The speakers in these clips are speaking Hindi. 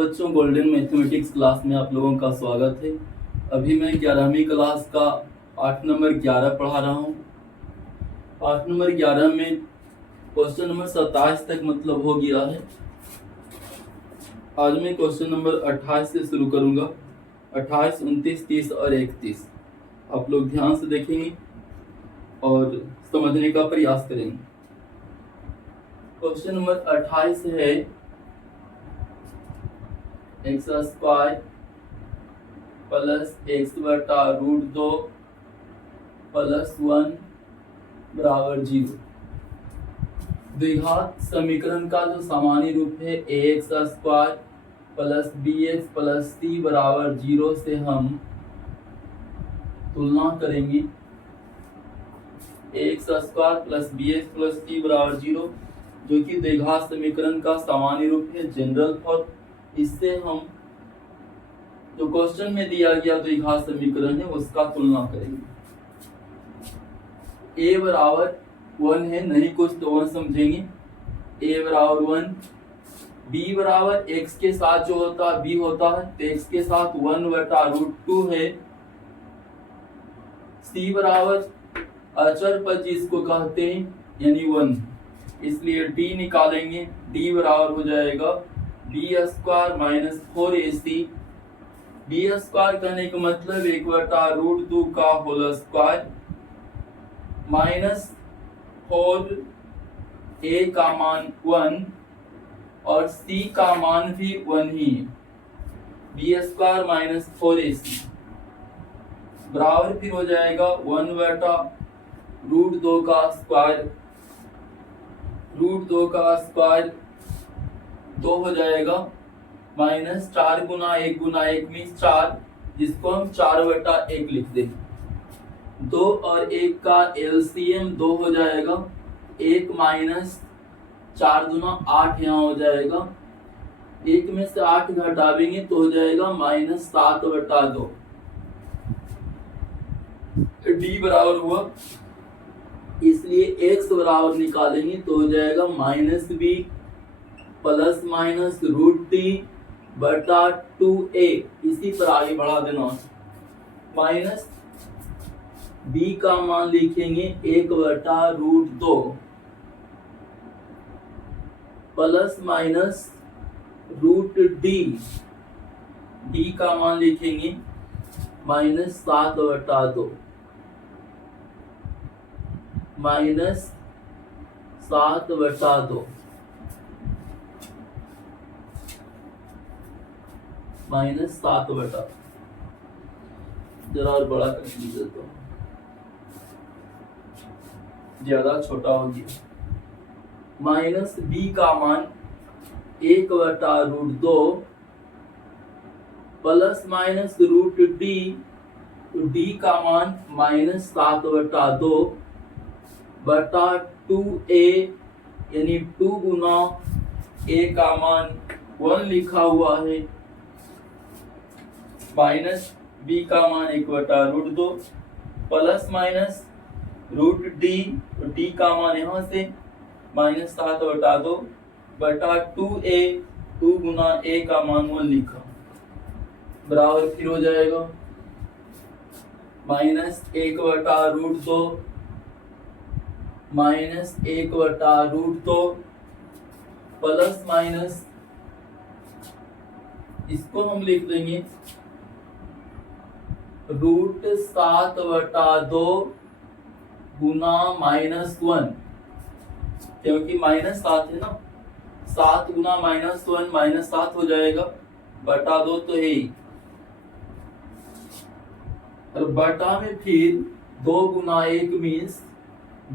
बच्चों, गोल्डन मैथमेटिक्स क्लास में आप लोगों का स्वागत है। अभी मैं 11वीं क्लास का पाठ नंबर 11 पढ़ा रहा हूँ। पाठ नंबर 11 में क्वेश्चन नंबर 27 तक मतलब हो गया है। आज मैं क्वेश्चन नंबर 28 से शुरू करूंगा। 28, 29, 30 और 31 आप लोग ध्यान से देखेंगे और समझने का प्रयास करेंगे। क्वेश्चन नंबर 28 है एक्स स्क्वायर प्लस एक्स बटा रूट 2 प्लस 1 बराबर 0। द्विघात समीकरण का जो सामान्य रूप है A X square plus B X plus C बराबर 0 से हम तुलना करेंगे। A X square plus B X plus C बराबर 0 जो कि द्विघात समीकरण का सामान्य रूप है, जनरल फॉर्म। इससे हम जो क्वेश्चन में दिया गया द्विघात समीकरण है उसका तुलना करेंगे। a बराबर 1 है, नहीं कुछ तो 1 समझेंगे। a बराबर 1, b बराबर x के साथ जो होता है b होता है, तो x के साथ 1 बटा रूट 2 है। c बराबर अचर पद जिसको कहते हैं यानी 1, इसलिए d निकालेंगे। d बराबर हो जाएगा B square minus 4ac। B square कहने का मतलब 1 बटा रूट 2 का होल स्क्वायर माइनस 4a का मान 1 और c का मान भी 1 ही है। बी स्क्वायर माइनस 4ac बराबर फिर हो जाएगा 1 बटा रूट 2 का स्क्वायर। रूट 2 का स्क्वायर 2 हो जाएगा माइनस 4 गुना 1 मीन्स 4, जिसको हम 4 बटा 1 लिख देंगे। 2 और 1 का एलसीएम 2 हो जाएगा। 1 माइनस 4 दूना 8 यहाँ हो जाएगा। 1 में से 8 घटावेंगे तो हो जाएगा माइनस 7 बटा 2। डी बराबर हुआ, इसलिए x बराबर निकालेंगे तो हो जाएगा minus B plus minus root T बटा 2a। इसी पर आगे बढ़ा देना। माइनस b का मान लिखेंगे 1 बटा root 2 plus minus root d का मान लिखेंगे माइनस 7 बटा 2 माइनस 7 बटा 2 माइनस 7 बटा, जरा और बड़ा कर दीजिए तो ज्यादा छोटा हो गया। माइनस बी का मान 1 बटा root 2 plus minus root D का मान माइनस 7 बटा 2 बटा 2a यानी 2 गुना a का मान 1 लिखा हुआ है माइनस b का मान 1 बटा root 2 plus minus root D का मान यहाँ से माइनस 7 बटा 2 बटा 2a 2 गुना a का मान 1 लिखा बराबर फिर हो जाएगा माइनस 1 बटा रूट 2 माइनस 1 बटा रूट 2 प्लस माइनस इसको हम लिख देंगे रूट 7 बटा 2 गुना माइनस 1, क्योंकि माइनस 7 है ना। 7 गुना माइनस 1 माइनस 7 हो जाएगा बटा 2 तो है ही, और बटा में फिर 2 गुना 1 मीन्स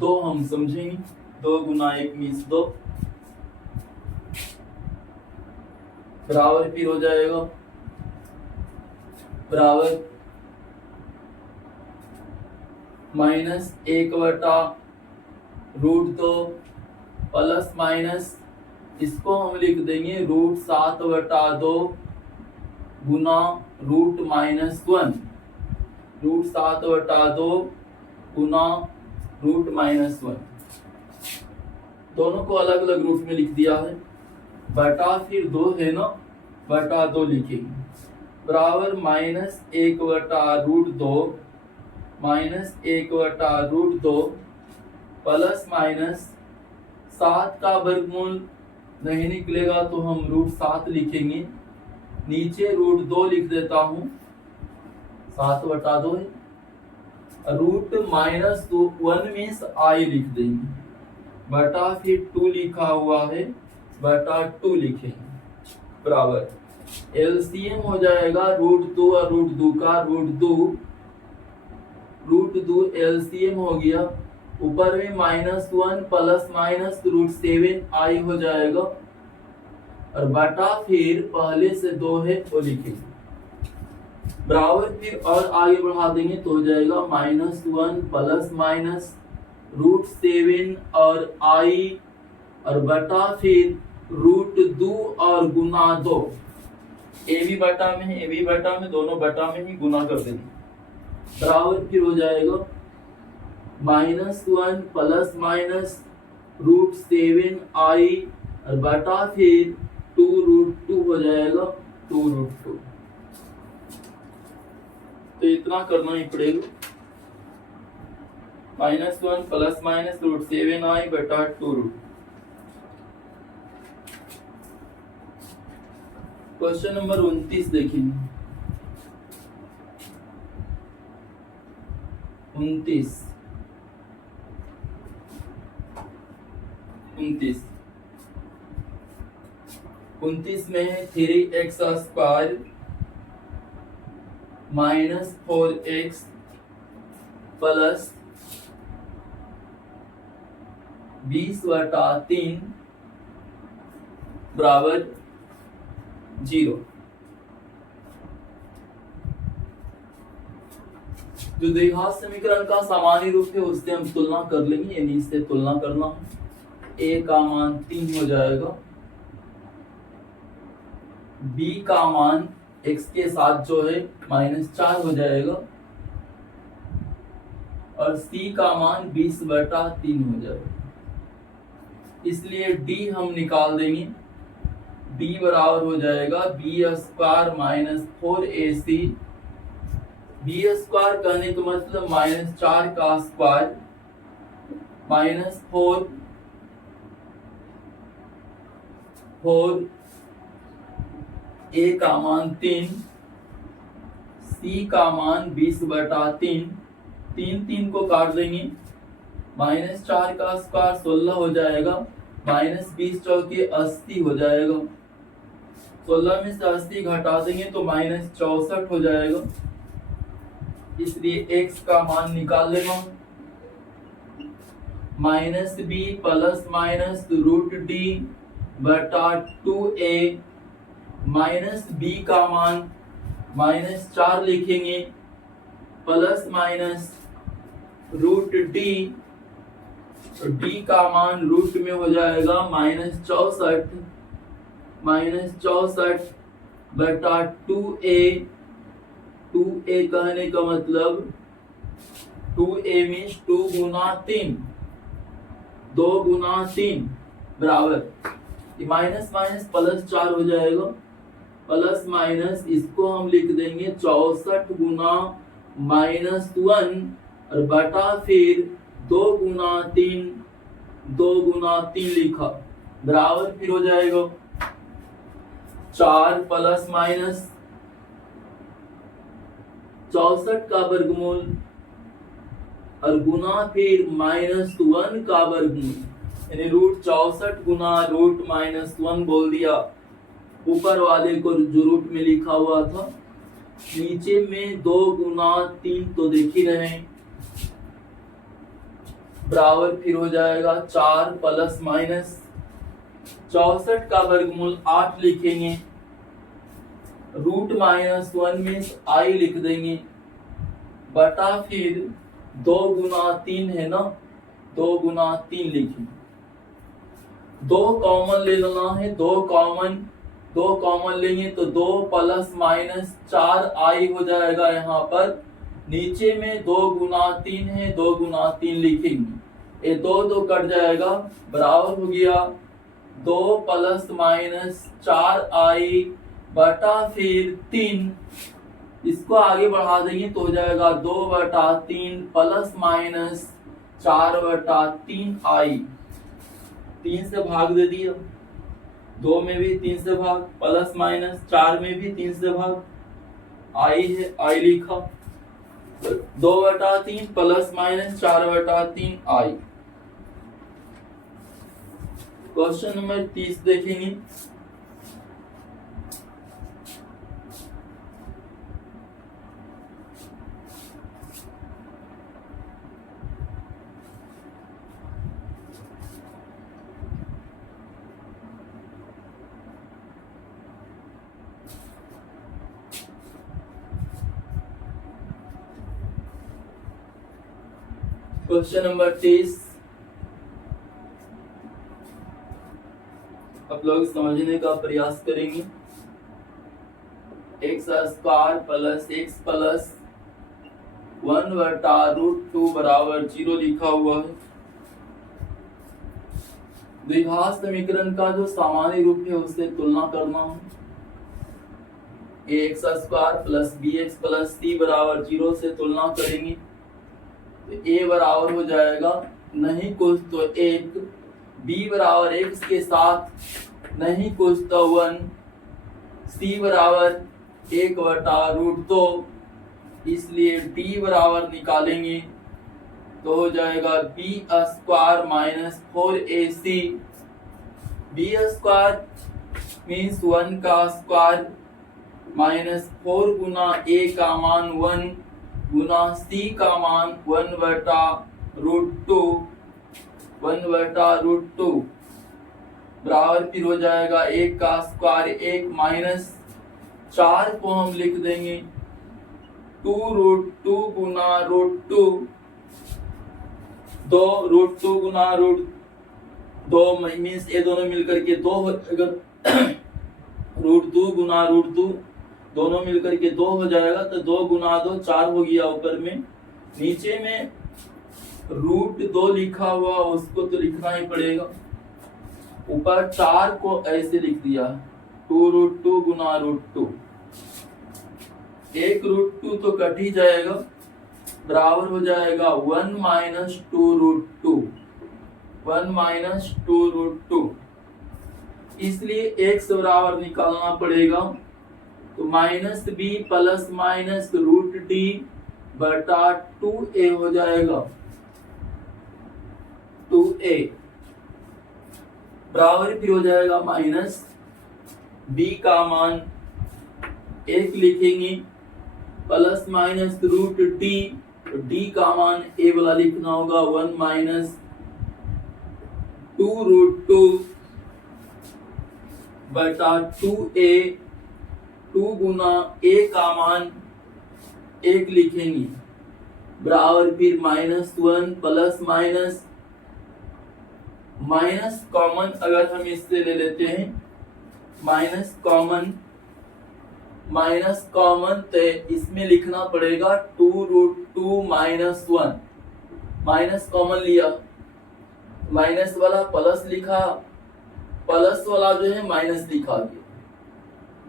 2 हम समझेंगे। 2 गुना 1 मीन्स 2 बराबर फिर हो जाएगा बराबर माइनस 1 बटा रूट 2 प्लस माइनस इसको हम लिख देंगे रूट 7 बटा 2 गुना रूट माइनस 1। रूट 7 बटा 2 गुना रूट माइनस 1। दोनों को अलग अलग रूप में लिख दिया है। बटा फिर 2 है ना, बटा 2 लिखेंगे बराबर -1/√2 -1/√2 प्लस माइनस 7 का वर्गमूल नहीं निकलेगा तो हम √7 लिखेंगे, नीचे √2 लिख देता हूं, 7/2 है, √-1 मीन्स आई लिख देंगे बटा फिर 2 लिखा हुआ है बटा 2 लिखेंगे बराबर एलसीएम हो जाएगा √2 और √2 का √2 एलसीएम हो गया, ऊपर में -1 प्लस माइनस √7 आई हो जाएगा और बटा फिर पहले से 2 है वो लिखेंगे बराबर फिर और आगे बढ़ा देंगे तो हो जाएगा -1 प्लस माइनस √7 और आई और बटा फिर √2 और गुना 2, ए भी बटा में है, ए भी बटा में, दोनों बटा में ही गुना कर देंगे बराबर फिर हो जाएगा -1 प्लस माइनस √7 आई और बटा फिर 2√2 हो जाएगा 2√2। तो इतना करना ही पड़ेगा, -1 प्लस माइनस √7 आई बटा 2√2। क्वेश्चन नंबर 29 देखेंगे। 29 में है 3x² माइनस 4x प्लस 20/3 बराबर 0। जो द्विघात समीकरण का सामान्य रूप है उससे हम तुलना कर लेंगे, यानी इससे तुलना करना है। a का मान 3 हो जाएगा, b का मान x के साथ जो है -4 हो जाएगा और c का मान 20/3 हो जाएगा। इसलिए d हम निकाल देंगे, d बराबर हो जाएगा b² माइनस 4ac। b² कहने का मतलब -4 का स्क्वायर माइनस 4 a का मान 3, c का मान 20/3, 3 को काट देंगे, -4 का स्क्वायर 16 हो जाएगा, -20 चौके 80 हो जाएगा, 16 में से 80 घटा देंगे तो -64 हो जाएगा। इसलिए x का मान निकाल लेना, -b प्लस माइनस √d बटा 2a, -b का मान -4 लिखेंगे प्लस माइनस √d, d का मान रूट में हो जाएगा -64 बटा 2a। 2a कहने का मतलब 2a मीन्स 2 गुना 3, 2 गुना 3 बराबर माइनस माइनस प्लस 4 हो जाएगा, प्लस माइनस इसको हम लिख देंगे 64 गुना -1 और बटा फिर 2 गुना 3 लिखा बराबर फिर हो जाएगा 4 प्लस माइनस 64 का वर्गमूल और गुना फिर -1 का वर्गमूल, यानी √64 गुना √-1 बोल दिया, ऊपर वाले को जो रूट में लिखा हुआ था, नीचे में 2 गुना 3 तो देख ही रहे हैं बराबर फिर हो जाएगा 4 प्लस माइनस 64 का वर्गमूल 8 लिखेंगे, √-1 में आई लिख देंगे बटा फिर 2 गुना 3 है ना, 2 गुना 3 लिखेंगे, 2 कॉमन ले लेना है, 2 कॉमन लेंगे तो 2 प्लस माइनस 4 आई हो जाएगा यहाँ पर, नीचे में 2 गुना 3 है, 2 गुना 3 लिखेंगे, ये 2 कट जाएगा बराबर हो गया 2 प्लस माइनस 4 आई बटा फिर 3, इसको आगे बढ़ा देंगे तो हो जाएगा 2/3 प्लस माइनस 4/3 आई। 3 से भाग दे दिया, 2 में भी 3 से भाग, प्लस माइनस 4 में भी 3 से भाग, आई है, आई लिखा, 2/3 प्लस माइनस 4/3 आई। क्वेश्चन नंबर 30 देखेंगे। क्वेश्चन नंबर 30 आप लोग समझने का प्रयास करेंगे। X square plus x plus 1/√2 बराबर 0 लिखा हुआ है। द्विघात समीकरण का जो सामान्य रूप है उससे तुलना करना है। X square plus B X plus C बराबर 0 से तुलना करेंगे तो a बराबर हो जाएगा नहीं कुछ तो 1, b बराबर x के साथ नहीं कुछ तो 1, c बराबर 1/√2, इसलिए d बराबर निकालेंगे तो हो जाएगा b square minus 4ac। b square means 1 का स्क्वायर माइनस 4 गुना a का मान 1 गुना c का मान 1/√2 बराबर फिर हो जाएगा 1 का स्क्वायर 1 माइनस 4 को हम लिख देंगे 2√2 गुना √2, 2√2 गुना √2 मीन्स ये दोनों मिलकर के 2 अगर √2 गुना √2 दोनों मिलकर के 2 हो जाएगा तो 2 गुना 2 4 हो गया ऊपर में। नीचे में √2 लिखा हुआ उसको तो लिखना ही पड़ेगा, ऊपर 4 को ऐसे लिख दिया 2√2 गुना √2, 1 √2 तो कट ही जाएगा, बराबर हो जाएगा 1 माइनस 2√2, 1 माइनस 2√2। इसलिए x बराबर निकालना पड़ेगा तो minus b plus minus √d बटा 2a हो जाएगा, 2a बराबर फिर हो जाएगा माइनस b का मान 1 लिखेंगे प्लस माइनस √d, d का मान a वाला लिखना होगा 1 माइनस 2√2 बटा 2a, 2 गुना a का मान 1 लिखेंगे बराबर फिर -1 प्लस माइनस कॉमन अगर हम इससे ले लेते हैं माइनस कॉमन तो इसमें लिखना पड़ेगा 2√2 माइनस 1, माइनस कॉमन लिया माइनस वाला प्लस लिखा, प्लस वाला जो है माइनस लिखा गया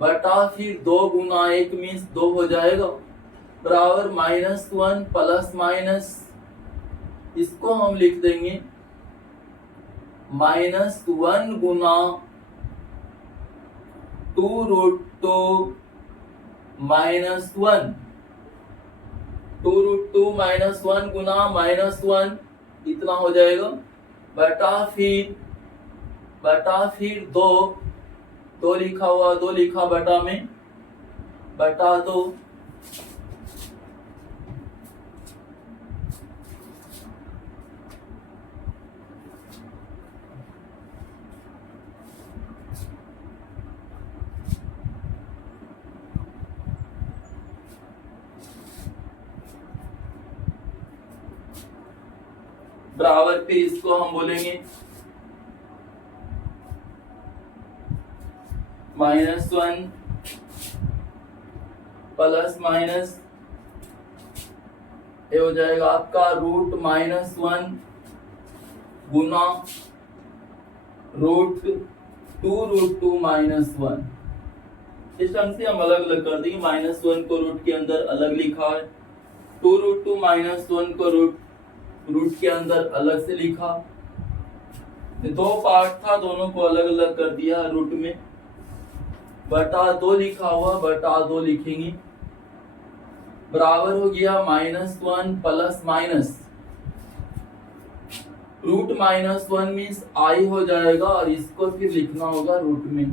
बटा फिर 2 गुना 1 मीन्स 2 हो जाएगा बराबर -1 प्लस माइनस, इसको हम लिख देंगे -1 गुना 2√2 माइनस 1, 2√2 माइनस 1 गुना -1 इतना हो जाएगा बटा फिर 2 लिखा हुआ 2 लिखा बटा में बटा 2, बराबर फिर इसको हम बोलेंगे -1 प्लस माइनस ये हो जाएगा आपका √-1 गुना √2 माइनस 1 इस ढंग से हम अलग अलग कर देंगे। -1 को रूट के अंदर अलग लिखा है, 2√2 -1 को रूट के अंदर अलग से लिखा। दो पार्ट था, दोनों को अलग अलग कर दिया रूट में। बटा 2 लिखा हुआ, बटा 2 लिखेंगे, बराबर हो गया -1 plus minus root -1 means I हो जाएगा और इसको फिर लिखना होगा रूट में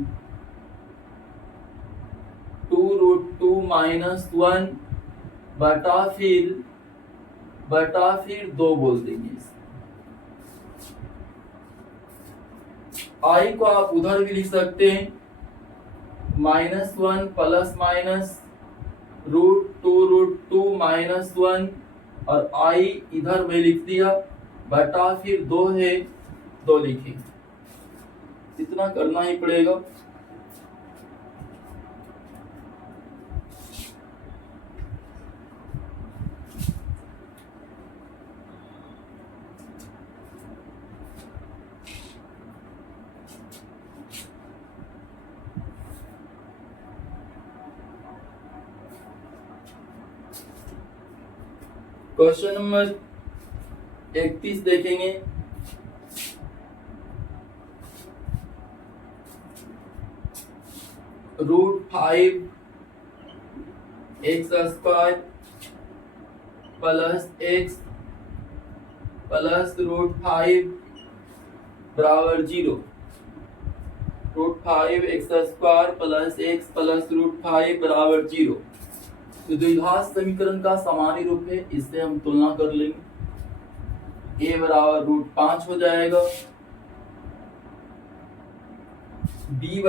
2√2 -1 बटा फिर 2 बोल देंगे। आई को आप उधर भी लिख सकते हैं, -1 प्लस माइनस √2 -1 और आई इधर में लिख दिया, बटा फिर 2 है, 2 लिखेंगे। इतना करना ही पड़ेगा। क्वेश्चन नंबर 31 देखेंगे। √5 x² प्लस x प्लस √5 बराबर 0। √5 x² प्लस x प्लस √5 बराबर 0। तो द्विघात समीकरण का सामान्य रूप है, इससे हम तुलना कर लेंगे। a बराबर √5 हो जाएगा, b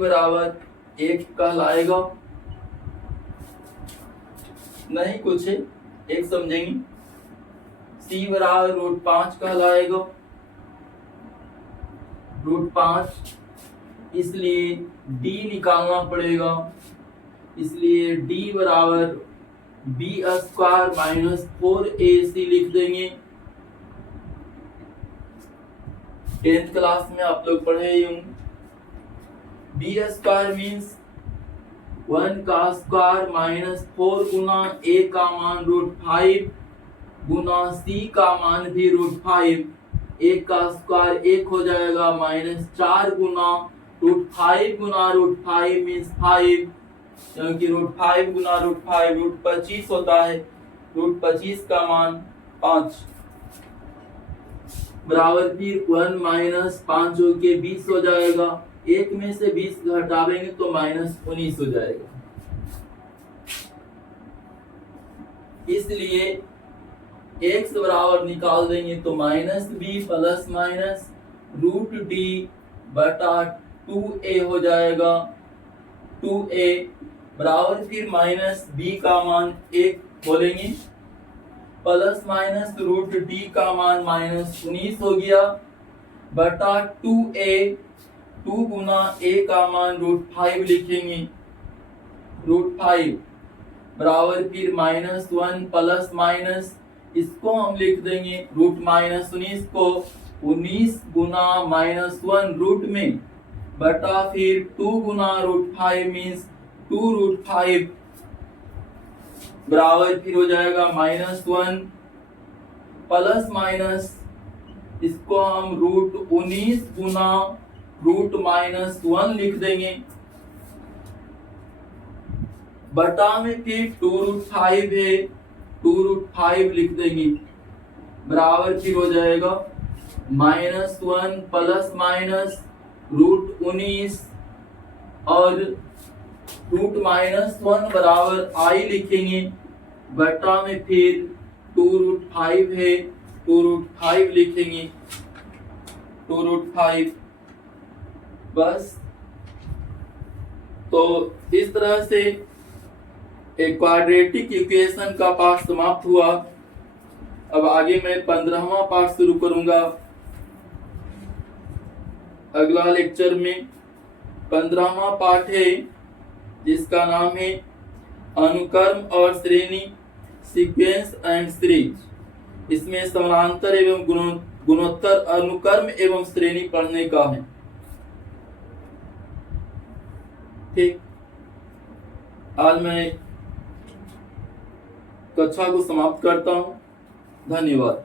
बराबर 1 कहलाएगा, नहीं कुछ है, एक समझेंगे। c बराबर √5 कहलाएगा, √5, इसलिए d निकालना पड़ेगा, इसलिए d बराबर b² माइनस 4ac लिख देंगे। 10th क्लास में आप लोग पढ़े होंगे। b² मीन्स 1 का स्क्वायर माइनस 4 गुना a का मान √5 गुना c का मान भी √5, 1 का स्क्वायर 1 हो जाएगा, -4 गुना √5 गुना √5 मीन्स 5, क्योंकि √5 गुना √5 √25 होता है, √25 का मान 5 बराबर फिर 1 माइनस 5 हो के 20 हो जाएगा, 1 में से 20 घटावेंगे तो -19 हो जाएगा। इसलिए x बराबर निकाल देंगे तो -b प्लस माइनस √d बटा 2a हो जाएगा, 2a बराबर फिर -b का मान 1 बोलेंगे, प्लस माइनस √d का मान -19 हो गया, बटा 2a, 2 गुना a का मान √5 लिखेंगे, √5 बराबर फिर -1 प्लस माइनस, इसको हम लिख देंगे √-19 को 19 गुना -1 रूट में, बटा फिर 2 गुना √5 मीन्स 2√5 बराबर फिर हो जाएगा -1 प्लस माइनस, इसको हम √19 गुना √-1 लिख देंगे, बटा में फिर 2√5 है, 2√5 लिख देंगे, बराबर फिर हो जाएगा -1 प्लस माइनस √19 और √-1 बराबर i लिखेंगे, बटा में फिर 2√5 है, 2√5 लिखेंगे, 2√5 बस। तो इस तरह से एक क्वाड्रेटिक इक्वेशन का पार्ट समाप्त हुआ। अब आगे मैं 15वां पार्ट शुरू करूंगा अगला लेक्चर में। 15वां पार्ट है जिसका नाम है अनुक्रम और श्रेणी, सीक्वेंस एंड सीरीज। इसमें समानांतर एवं गुणोत्तर, अनुक्रम एवं श्रेणी पढ़ने का है। ठीक, आज मैं कक्षा को समाप्त करता हूँ। धन्यवाद।